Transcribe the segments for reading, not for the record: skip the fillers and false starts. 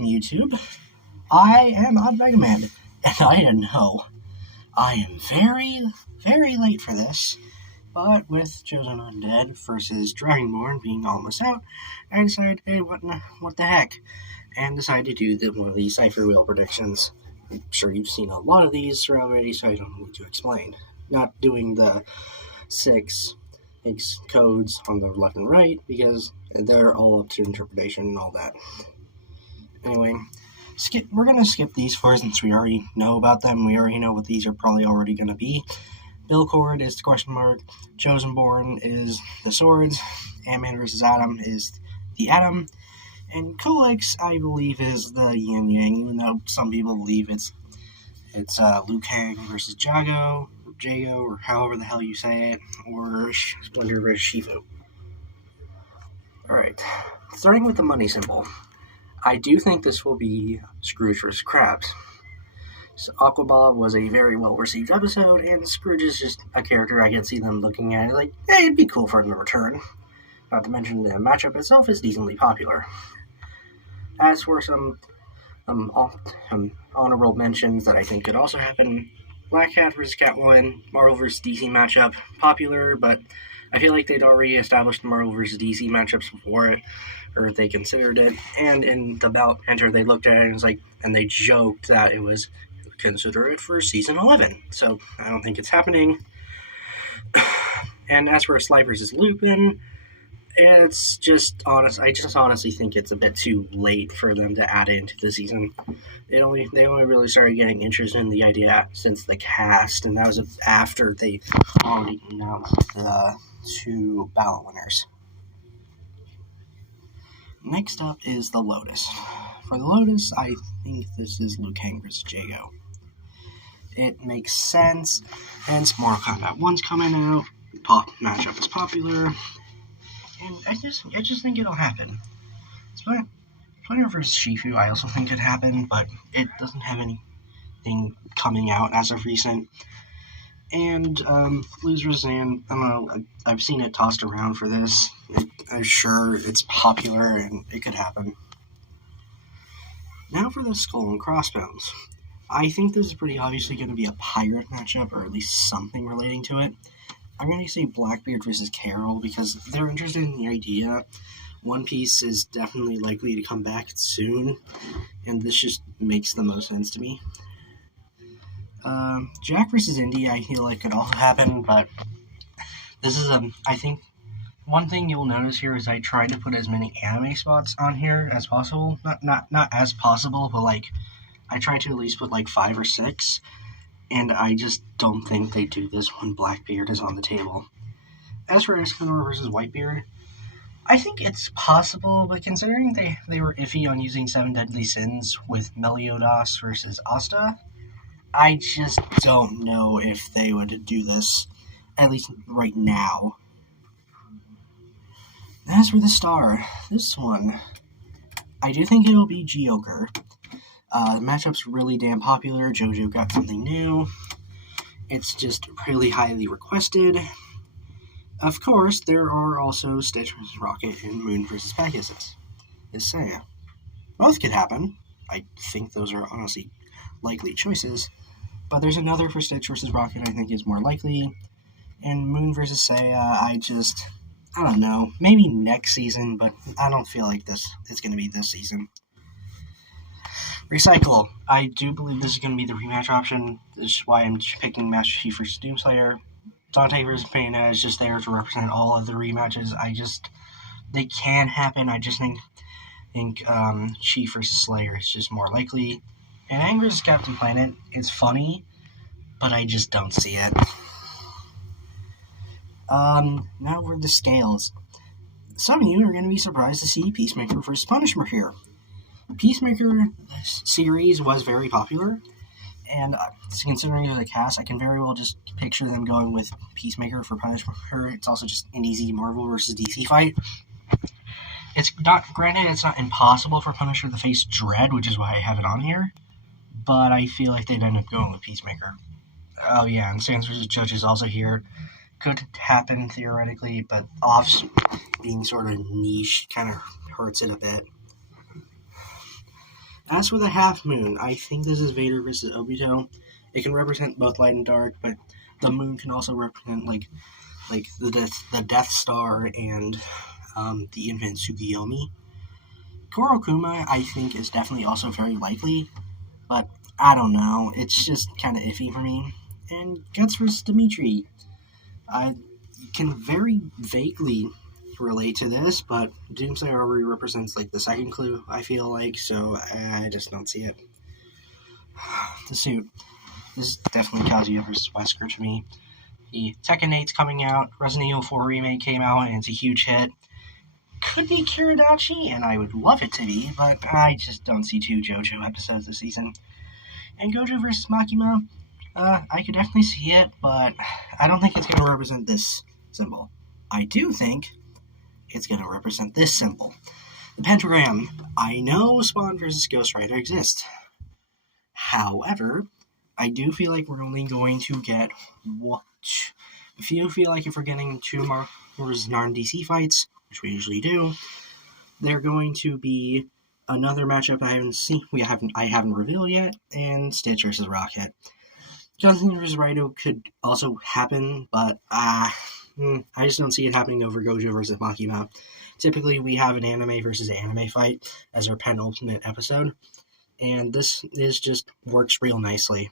welcome YouTube. I am Odd Mega Man, and I know I am very, very late for this, but with Chosen Undead versus Dragonborn being almost out, I decided, hey, what the heck, and decided to do one of these Cipher wheel predictions. I'm sure you've seen a lot of these already, so I don't need to explain. Not doing the 6 codes on the left and right, because they're all up to interpretation and all that. Anyway, we're going to skip these four since we already know about them. We already know what these are probably already going to be. Bilcord is the question mark. Chosenborn is the swords. Ant-Man vs. Atom is the atom. And Kolix, I believe, is the yin-yang, even though some people believe it's Liu Kang versus Jago, or however the hell you say it, or Splinter versus Shifu. Alright, starting with the money symbol. I do think this will be Scrooge vs. Krabs. So Aquabob was a very well-received episode, and Scrooge is just a character I can see them looking at it like, hey, it'd be cool for him to return. Not to mention the matchup itself is decently popular. As for some honorable mentions that I think could also happen, Black Cat vs. Catwoman, Marvel vs. DC matchup, popular, but I feel like they'd already established the Marvel vs. DC matchups before it, or they considered it, and in the bout enter they looked at it and was like, and they joked that it was consider it for season 11, so I don't think it's happening. And as for Sly vs. Lupin, it's just honest. I just honestly think it's a bit too late for them to add it into the season. They only really started getting interested in the idea since the cast, and that was after they already announced the 2 ballot winners. Next up is the Lotus. For the Lotus, I think this is Liu Kang vs. Jago. It makes sense, and it's Mortal Kombat 1's coming out. Matchup is popular, and I just think it'll happen. Splinter vs. Shifu, I also think could happen, but it doesn't have anything coming out as of recent. And Losers, and I don't know, I've seen it tossed around for this. I'm sure it's popular and it could happen. Now for the Skull and Crossbones. I think this is pretty obviously going to be a pirate matchup, or at least something relating to it. I'm going to say Blackbeard versus Carol because they're interested in the idea. One Piece is definitely likely to come back soon, and this just makes the most sense to me. Jack versus Indy, I feel like could also happen, but this is I think one thing you'll notice here is I tried to put as many anime spots on here as possible. Not as possible, but like I tried to at least put like 5 or 6, and I just don't think they do this when Blackbeard is on the table. As for Escanor versus Whitebeard, I think it's possible, but considering they were iffy on using 7 Deadly Sins with Meliodas versus Asta, I just don't know if they would do this, at least right now. As for the star, this one, I do think it'll be Gioker. The matchup's really damn popular. JoJo got something new. It's just really highly requested. Of course, there are also Stitch vs. Rocket and Moon vs. Pegasus. Just saying. Both could happen. I think those are honestly likely choices. But there's another for Stitch vs. Rocket I think is more likely. And Moon vs. Seiya, I don't know. Maybe next season, but I don't feel like it's going to be this season. Recycle. I do believe this is going to be the rematch option. This is why I'm picking Master Chief versus Doomslayer. Dante vs. Bayonetta is just there to represent all of the rematches. They can happen. I just think Chief versus Slayer is just more likely. And Aang vs. Captain Planet, it's funny, but I just don't see it. Now for the scales. Some of you are going to be surprised to see Peacemaker vs. Punisher here. Peacemaker series was very popular, and considering the cast, I can very well just picture them going with Peacemaker for Punisher. It's also just an easy Marvel versus DC fight. It's not impossible for Punisher to face Dredd, which is why I have it on here, but I feel like they'd end up going with Peacemaker. Oh yeah, and Sans vs. Judge is also here. Could happen theoretically, but Off's being sort of niche kind of hurts it a bit. As for the half moon, I think this is Vader versus Obito. It can represent both light and dark, but the moon can also represent like the Death Star and the infant Tsukiyomi. Kurokuma, I think, is definitely also very likely, but I don't know. It's just kind of iffy for me. And Guts vs. Dimitri. I can very vaguely relate to this, but Doomslayer already represents like the second clue, I feel like, so I just don't see it. The suit. This is definitely Kazuya vs. Wesker to me. The Tekken 8's coming out, Resident Evil 4 Remake came out, and it's a huge hit. Could be Kiridachi, and I would love it to be, but I just don't see 2 JoJo episodes this season. And Gojo vs. Makima, I could definitely see it, but I don't think it's going to represent this symbol. I do think it's going to represent this symbol. The pentagram. I know Spawn vs. Ghost Rider exists. However, I do feel like we're only going to get what? If you feel like if we're getting 2 more non-DC fights, which we usually do, they're going to be another matchup I haven't revealed yet, and Stitch vs. Rocket. Johnson vs. Raito could also happen, but I just don't see it happening over Gojo vs. Makima. Typically, we have an anime versus anime fight as our penultimate episode, and this just works real nicely.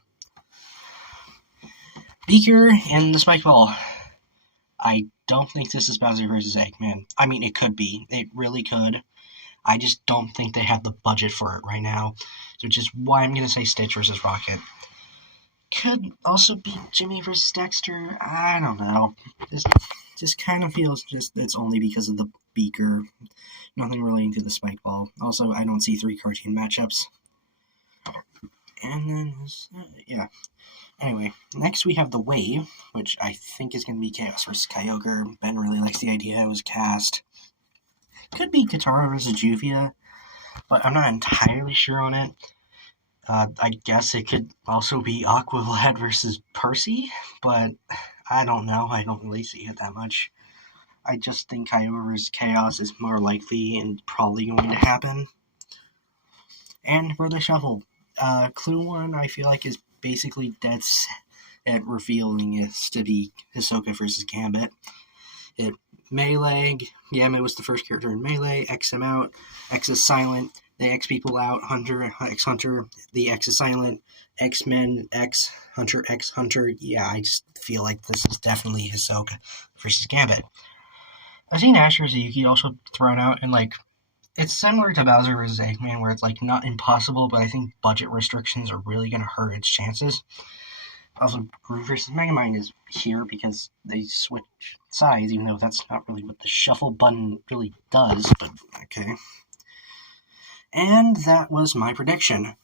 Beaker and the Spike Ball. I don't think this is Bowser vs. Eggman. I mean, it could be. It really could. I just don't think they have the budget for it right now, which is why I'm going to say Stitch vs. Rocket. Could also be Jimmy vs. Dexter. I don't know. This just kind of feels it's only because of the Beaker. Nothing relating to the Spike Ball. Also, I don't see 3 cartoon matchups. And then, yeah. Anyway, next we have the Wave, which I think is going to be Chaos vs. Kyogre. Ben really likes the idea it was cast. Could be Katara vs. Juvia, but I'm not entirely sure on it. I guess it could also be Aqualad versus Percy, but I don't know. I don't really see it that much. I just think Kyogre vs. Chaos is more likely and probably going to happen. And Brother Shuffle. Clue 1, I feel like, is basically dead at revealing it to be Hisoka versus Gambit. Melee, Gambit was the first character in Melee, X him out, X is silent, they X people out, Hunter, X Hunter, the X is silent, X-Men, X Hunter, yeah, I just feel like this is definitely Hisoka versus Gambit. I've seen Ash vs. Yuki also thrown out, and like, it's similar to Bowser vs. Eggman, where it's like not impossible, but I think budget restrictions are really going to hurt its chances. Also, Groove vs. Megamind is here because they switch sides, even though that's not really what the shuffle button really does, but okay. And that was my prediction.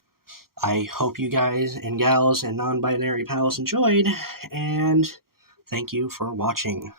I hope you guys and gals and non-binary pals enjoyed, and thank you for watching.